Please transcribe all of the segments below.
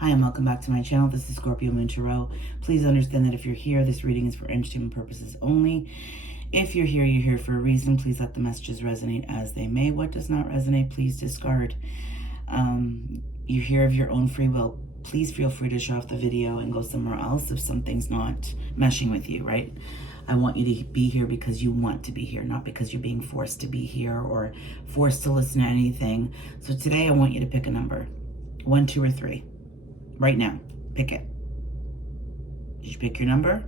Hi and welcome back to my channel. This is Scorpio Moon Tarot. Please understand that if you're here, this reading is for entertainment purposes only. If you're here for a reason. Please let the messages resonate as they may. What does not resonate, please discard. You're here of your own free will. Please feel free to shut off the video and go somewhere else if something's not meshing with you, right? I want you to be here because you want to be here, not because you're being forced to be here or forced to listen to anything. So today I want you to pick a number. 1, 2, or 3. Right now, pick it. Did you pick your number?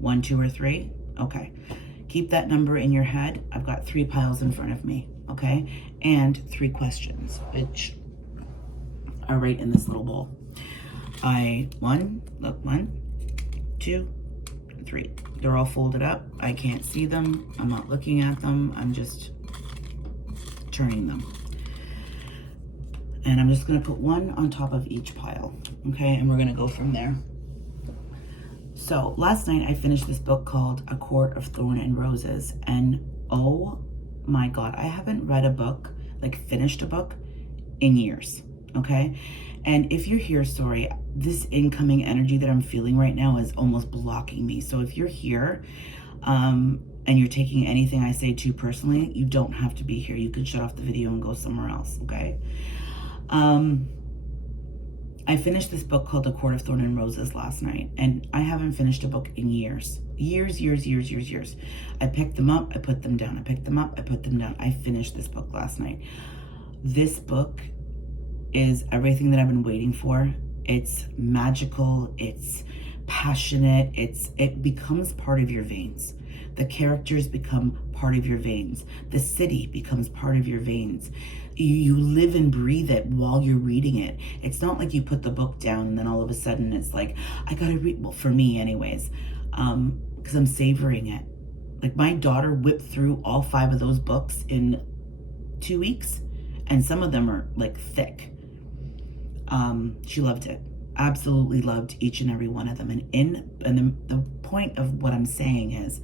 1, 2, or 3? Okay. Keep that number in your head. I've got 3 piles in front of me, okay? And 3 questions, which are right in this little bowl. 1, 2, 3. They're all folded up. I can't see them. I'm not looking at them. I'm just turning them. And I'm just going to put 1 on top of each pile, okay? And we're going to go from there. So last night I finished this book called A Court of Thorn and Roses. And oh my God, I haven't read a book, like finished a book, in years, okay? And if you're here, sorry, this incoming energy that I'm feeling right now is almost blocking me. So if you're here and you're taking anything I say too personally, you don't have to be here. You could shut off the video and go somewhere else, okay? I finished this book called A Court of Thorn and Roses last night, and I haven't finished a book in years. Years. I picked them up, I put them down. I picked them up, I put them down. I finished this book last night. This book is everything that I've been waiting for. It's magical, it's passionate, it becomes part of your veins. The characters become part of your veins. The city becomes part of your veins. You live and breathe it while you're reading it. It's not like you put the book down and then all of a sudden it's like, I gotta read, well, for me anyways, because I'm savoring it. Like my daughter whipped through all 5 of those books in 2 weeks, and some of them are like thick. She loved it. Absolutely loved each and every one of them. And the point of what I'm saying is,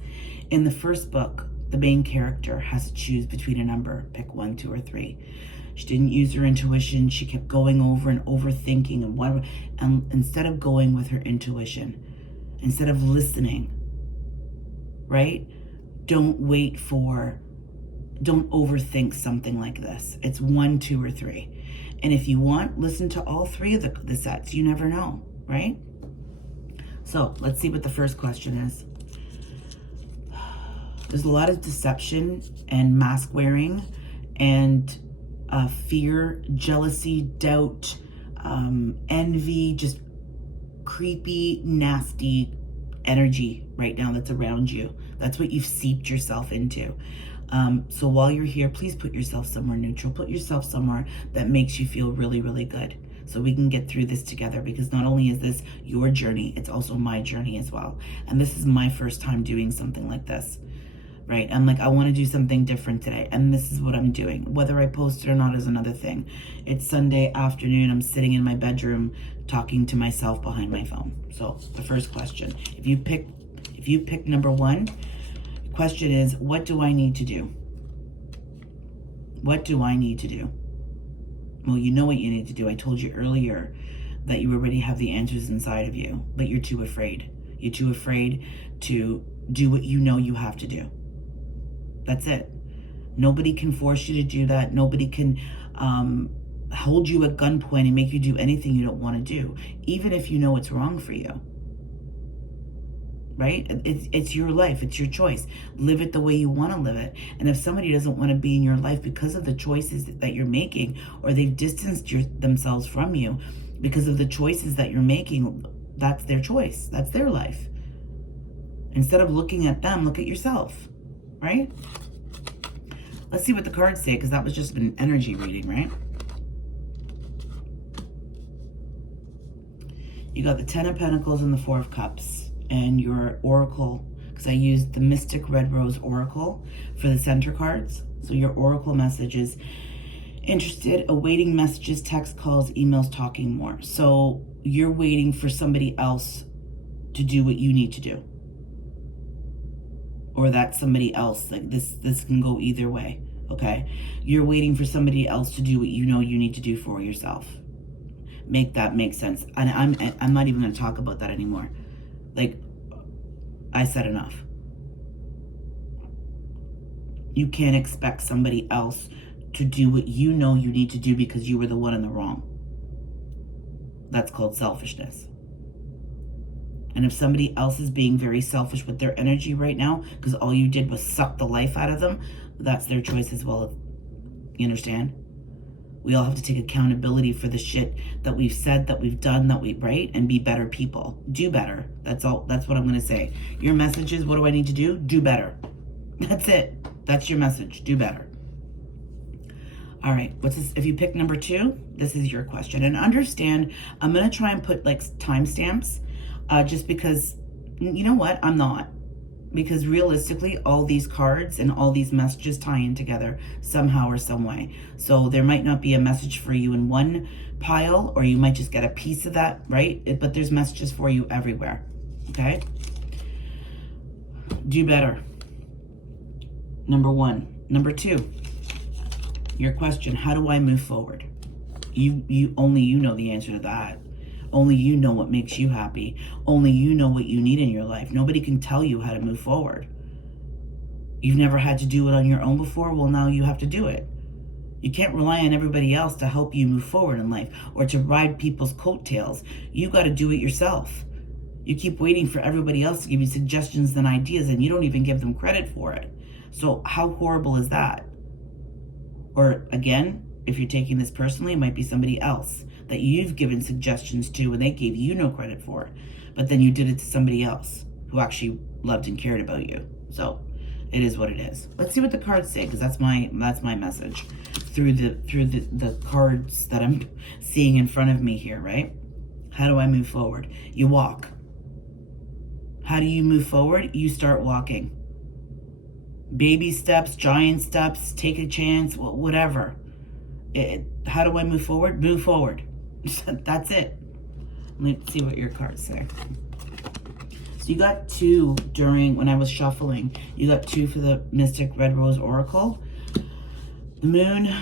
in the first book, the main character has to choose between a number, pick 1, 2, or 3. She didn't use her intuition. She kept going over and overthinking and instead of going with her intuition, instead of listening, right? Don't overthink something like this. It's 1, 2, or 3. And if you want, listen to all 3 of the sets. You never know, right? So let's see what the first question is. There's a lot of deception and mask wearing and fear, jealousy, doubt, envy, just creepy, nasty energy right now that's around you. That's what you've seeped yourself into. So while you're here, please put yourself somewhere neutral. Put yourself somewhere that makes you feel really, really good. So we can get through this together, because not only is this your journey, it's also my journey as well. And this is my first time doing something like this, right? I'm like, I want to do something different today. And this is what I'm doing. Whether I post it or not is another thing. It's Sunday afternoon. I'm sitting in my bedroom talking to myself behind my phone. So the first question, if you pick number 1, question is, what do I need to do? What do I need to do? Well, you know what you need to do. I told you earlier that you already have the answers inside of you, but you're too afraid. You're too afraid to do what you know you have to do. That's it. Nobody can force you to do that. Nobody can hold you at gunpoint and make you do anything you don't want to do, even if you know it's wrong for you. Right? It's your life. It's your choice. Live it the way you want to live it. And if somebody doesn't want to be in your life because of the choices that you're making, or they've distanced themselves from you because of the choices that you're making, that's their choice. That's their life. Instead of looking at them, look at yourself. Right? Let's see what the cards say, because that was just an energy reading, right? You got the 10 of Pentacles and the 4 of Cups. And your oracle, because I used the Mystic Red Rose Oracle for the center cards. So your oracle message is interested, awaiting messages, text calls, emails, talking more. So you're waiting for somebody else to do what you need to do. Or that somebody else, like this can go either way, okay? You're waiting for somebody else to do what you know you need to do for yourself. make that make sense. And I'm not even going to talk about that anymore. Like, I said enough. You can't expect somebody else to do what you know you need to do because you were the one in the wrong. That's called selfishness. And if somebody else is being very selfish with their energy right now because all you did was suck the life out of them, that's their choice as well. You understand? We all have to take accountability for the shit that we've said, that we've done, that we, right? And be better people. Do better. That's all. That's what I'm going to say. Your message is, what do I need to do? Do better. That's it. That's your message. Do better. All right. What's this? If you pick number 2, this is your question. And understand, I'm going to try and put like timestamps just because, you know what? I'm not. Because realistically, all these cards and all these messages tie in together somehow or some way. So there might not be a message for you in one pile, or you might just get a piece of that, right? But there's messages for you everywhere, okay? Do better. Number 1. Number 2, your question, how do I move forward? Only you know the answer to that. Only you know what makes you happy. Only you know what you need in your life. Nobody can tell you how to move forward. You've never had to do it on your own before. Well, now you have to do it. You can't rely on everybody else to help you move forward in life or to ride people's coattails. You got to do it yourself. You keep waiting for everybody else to give you suggestions and ideas, and you don't even give them credit for it. So how horrible is that? Or again, if you're taking this personally, it might be somebody else that you've given suggestions to and they gave you no credit for, but then you did it to somebody else who actually loved and cared about you. So it is what it is. Let's see what the cards say, because that's my message through the cards that I'm seeing in front of me here, right? How do I move forward? You walk. How do you move forward? You start walking. Baby steps, giant steps, take a chance, whatever. How do I move forward? Move forward. That's it. Let's see what your cards say. So you got 2 when I was shuffling. You got 2 for the Mystic Red Rose Oracle. The Moon,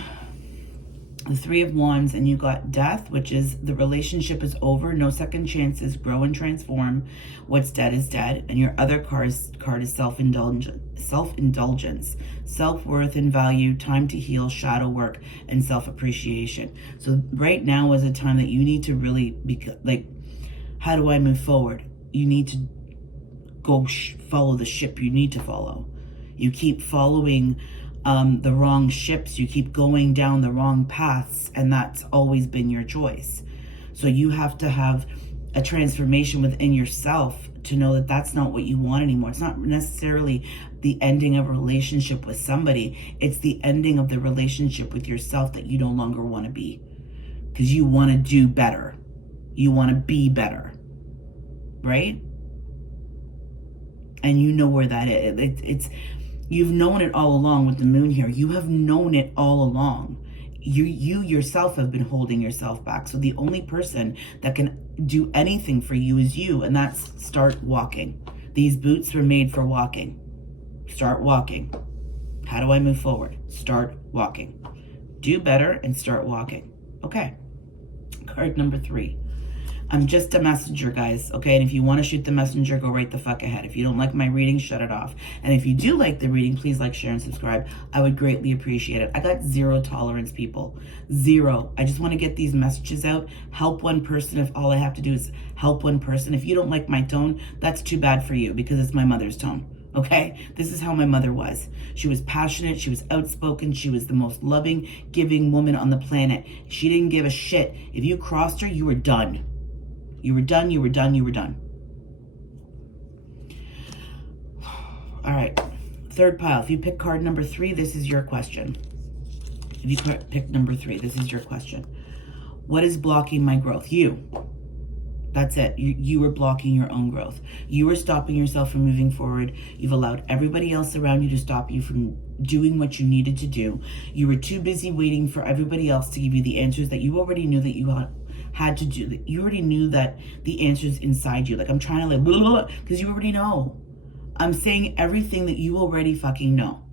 the 3 of Wands, and you got Death, which is the relationship is over, no second chances, grow and transform. What's dead is dead. And your other card is self-indulgence, self-worth and value, time to heal, shadow work, and self-appreciation. So right now is a time that you need to really be like, how do I move forward? You need to go follow the ship you need to follow. You keep following the wrong ships, you keep going down the wrong paths, and that's always been your choice. So you have to have a transformation within yourself to know that that's not what you want anymore. It's not necessarily the ending of a relationship with somebody. It's the ending of the relationship with yourself that you no longer want to be, because you want to do better. You want to be better, right? And you know where that is. You've known it all along with the Moon here. You have known it all along. You yourself have been holding yourself back. So the only person that can do anything for you is you, and that's start walking. These boots were made for walking. Start walking. How do I move forward? Start walking. Do better and start walking. Okay. Card number 3. I'm just a messenger, guys, okay? And if you want to shoot the messenger, go right the fuck ahead. If you don't like my reading, shut it off. And if you do like the reading, please like, share, and subscribe. I would greatly appreciate it. I got 0 tolerance, people. 0. I just want to get these messages out. Help one person if all I have to do is help one person. If you don't like my tone, that's too bad for you, because it's my mother's tone. Okay? This is how my mother was. She was passionate. She was outspoken. She was the most loving, giving woman on the planet. She didn't give a shit. If you crossed her, you were done. You were done, you were done, you were done. All right. 3rd pile. If you pick card number 3, this is your question. If you pick number 3, this is your question. What is blocking my growth? You. That's it. You were blocking your own growth. You were stopping yourself from moving forward. You've allowed everybody else around you to stop you from doing what you needed to do. You were too busy waiting for everybody else to give you the answers that you already knew that you had to do. You already knew that the answers inside you. Like, I'm trying to like blah, blah, blah, because you already know. I'm saying everything that you already fucking know.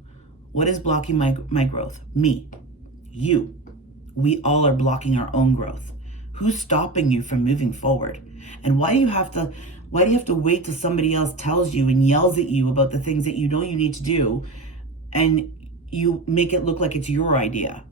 What is blocking my growth? Me. You. We all are blocking our own growth. Who's stopping you from moving forward? And why do you have to wait till somebody else tells you and yells at you about the things that you know you need to do, and you make it look like it's your idea?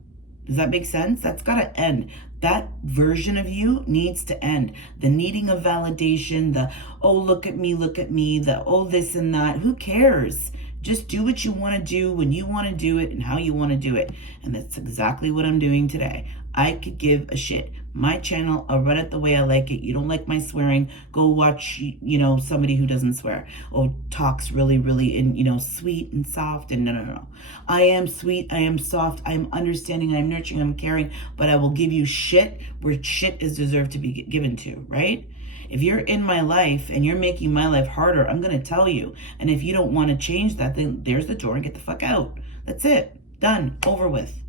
Does that make sense? That's got to end. That version of you needs to end. The needing of validation, the, oh, look at me, the, oh, this and that. Who cares? Just do what you want to do when you want to do it and how you want to do it. And that's exactly what I'm doing today. I could give a shit. My channel, I'll run it the way I like it. You don't like my swearing, go watch, somebody who doesn't swear. Or talks really, really sweet and soft. And no. I am sweet, I am soft, I am understanding, I am nurturing, I'm caring, but I will give you shit where shit is deserved to be given to, right? If you're in my life and you're making my life harder, I'm going to tell you. And if you don't want to change that, then there's the door and get the fuck out. That's it. Done. Over with.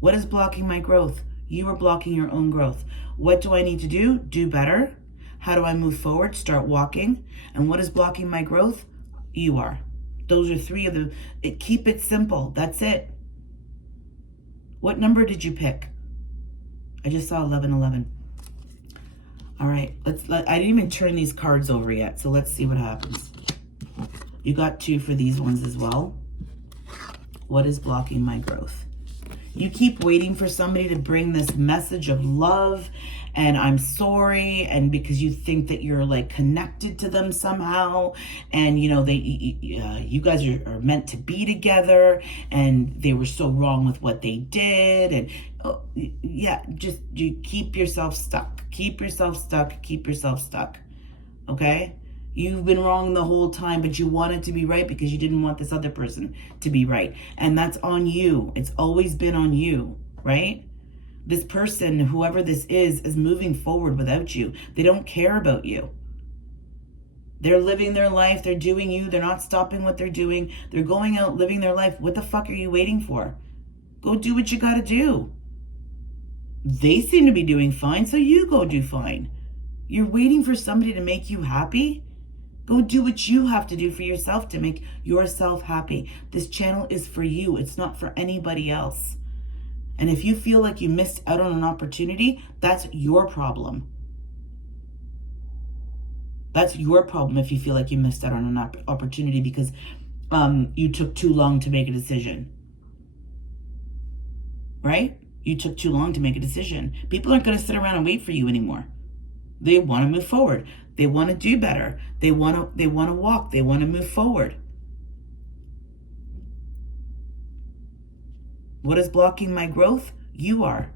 What is blocking my growth? You are blocking your own growth. What do I need to do? Do better. How do I move forward? Start walking. And what is blocking my growth? You are. Those are three of them. Keep it simple. That's it. What number did you pick? I just saw 1111. All right, I didn't even turn these cards over yet, so let's see what happens. You got 2 for these ones as well. What is blocking my growth? You keep waiting for somebody to bring this message of love and I'm sorry, and because you think that you're like connected to them somehow, and you guys are meant to be together, and they were so wrong with what they did, and just you keep yourself stuck. Keep yourself stuck. Okay? You've been wrong the whole time, but you wanted to be right because you didn't want this other person to be right. And that's on you. It's always been on you, right? This person, whoever this is moving forward without you. They don't care about you. They're living their life. They're doing you. They're not stopping what they're doing. They're going out living their life. What the fuck are you waiting for? Go do what you got to do. They seem to be doing fine, so you go do fine. You're waiting for somebody to make you happy? Go do what you have to do for yourself to make yourself happy. This channel is for you. It's not for anybody else. And if you feel like you missed out on an opportunity, that's your problem. That's your problem if you feel like you missed out on an opportunity because you took too long to make a decision. Right? You took too long to make a decision. People aren't going to sit around and wait for you anymore. They want to move forward. They want to do better. They want to walk. They want to move forward. What is blocking my growth? You are.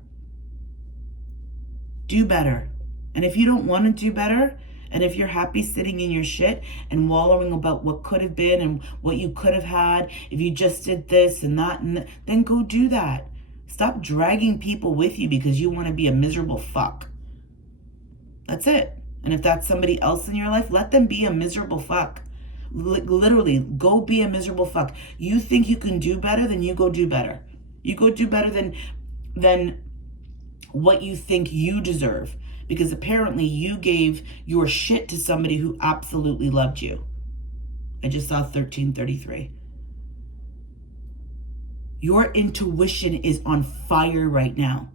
Do better. And if you don't want to do better, and if you're happy sitting in your shit and wallowing about what could have been and what you could have had, if you just did this and that, then go do that. Stop dragging people with you because you want to be a miserable fuck. That's it. And if that's somebody else in your life, let them be a miserable fuck. Literally, go be a miserable fuck. You think you can do better, then you go do better. You go do better than what you think you deserve. Because apparently you gave your shit to somebody who absolutely loved you. I just saw 1333. Your intuition is on fire right now.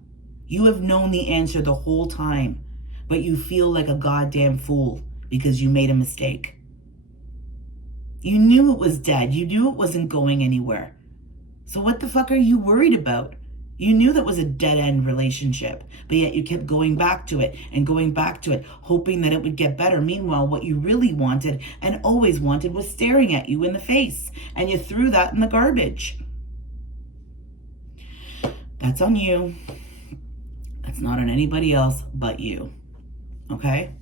You have known the answer the whole time, but you feel like a goddamn fool because you made a mistake. You knew it was dead. You knew it wasn't going anywhere. So what the fuck are you worried about? You knew that was a dead-end relationship, but yet you kept going back to it and going back to it, hoping that it would get better. Meanwhile, what you really wanted and always wanted was staring at you in the face, and you threw that in the garbage. That's on you. That's not on anybody else but you. Okay?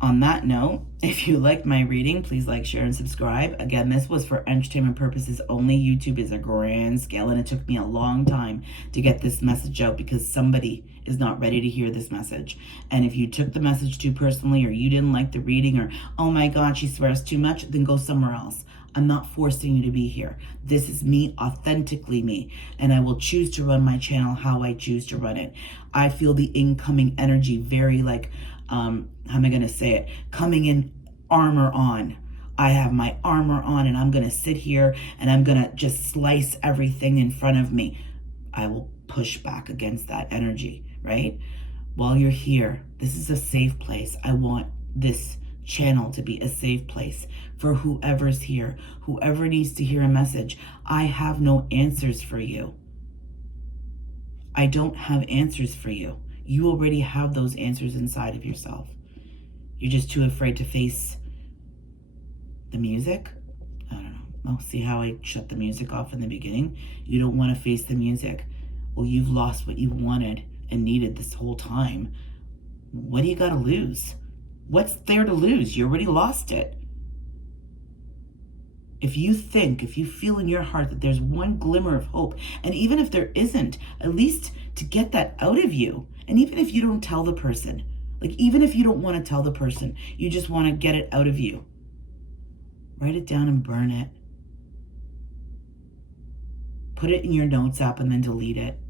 On that note, if you liked my reading, please like, share, and subscribe. Again, this was for entertainment purposes only. YouTube is a grand scale, and it took me a long time to get this message out because somebody is not ready to hear this message. And if you took the message too personally, or you didn't like the reading, or, oh my God, she swears too much, then go somewhere else. I'm not forcing you to be here. This is me, authentically me, and I will choose to run my channel how I choose to run it. I feel the incoming energy very like, how am I going to say it? Coming in armor on. I have my armor on and I'm going to sit here and I'm going to just slice everything in front of me. I will push back against that energy, right? While you're here, this is a safe place. I want this channel to be a safe place for whoever's here, whoever needs to hear a message. I have no answers for you. I don't have answers for you. You already have those answers inside of yourself. You're just too afraid to face the music. I don't know. Well, see how I shut the music off in the beginning? You don't want to face the music. Well, you've lost what you wanted and needed this whole time. What do you got to lose? What's there to lose? You already lost it. If you feel in your heart that there's one glimmer of hope, and even if there isn't, at least to get that out of you, and even if you don't tell the person, like even if you don't want to tell the person, you just want to get it out of you, write it down and burn it. Put it in your notes app and then delete it.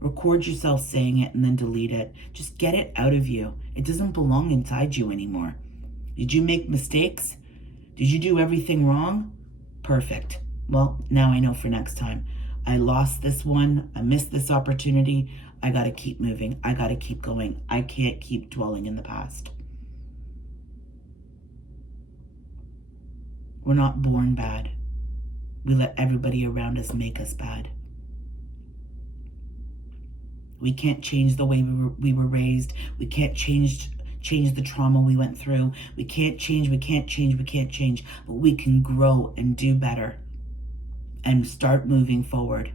Record yourself saying it and then delete it. Just get it out of you. It doesn't belong inside you anymore. Did you make mistakes? Did you do everything wrong? Perfect. Well, now I know for next time. I lost this one. I missed this opportunity. I got to keep moving. I got to keep going. I can't keep dwelling in the past. We're not born bad. We let everybody around us make us bad. We can't change the way we were raised. We can't change the trauma we went through. We can't change. But we can grow and do better and start moving forward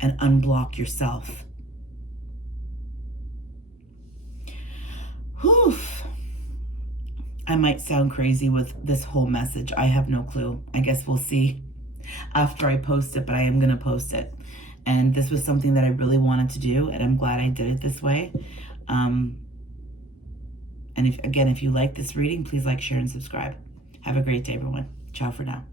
and unblock yourself. Whew. I might sound crazy with this whole message. I have no clue. I guess we'll see after I post it, but I am going to post it. And this was something that I really wanted to do, and I'm glad I did it this way. And if you like this reading, please like, share, and subscribe. Have a great day, everyone. Ciao for now.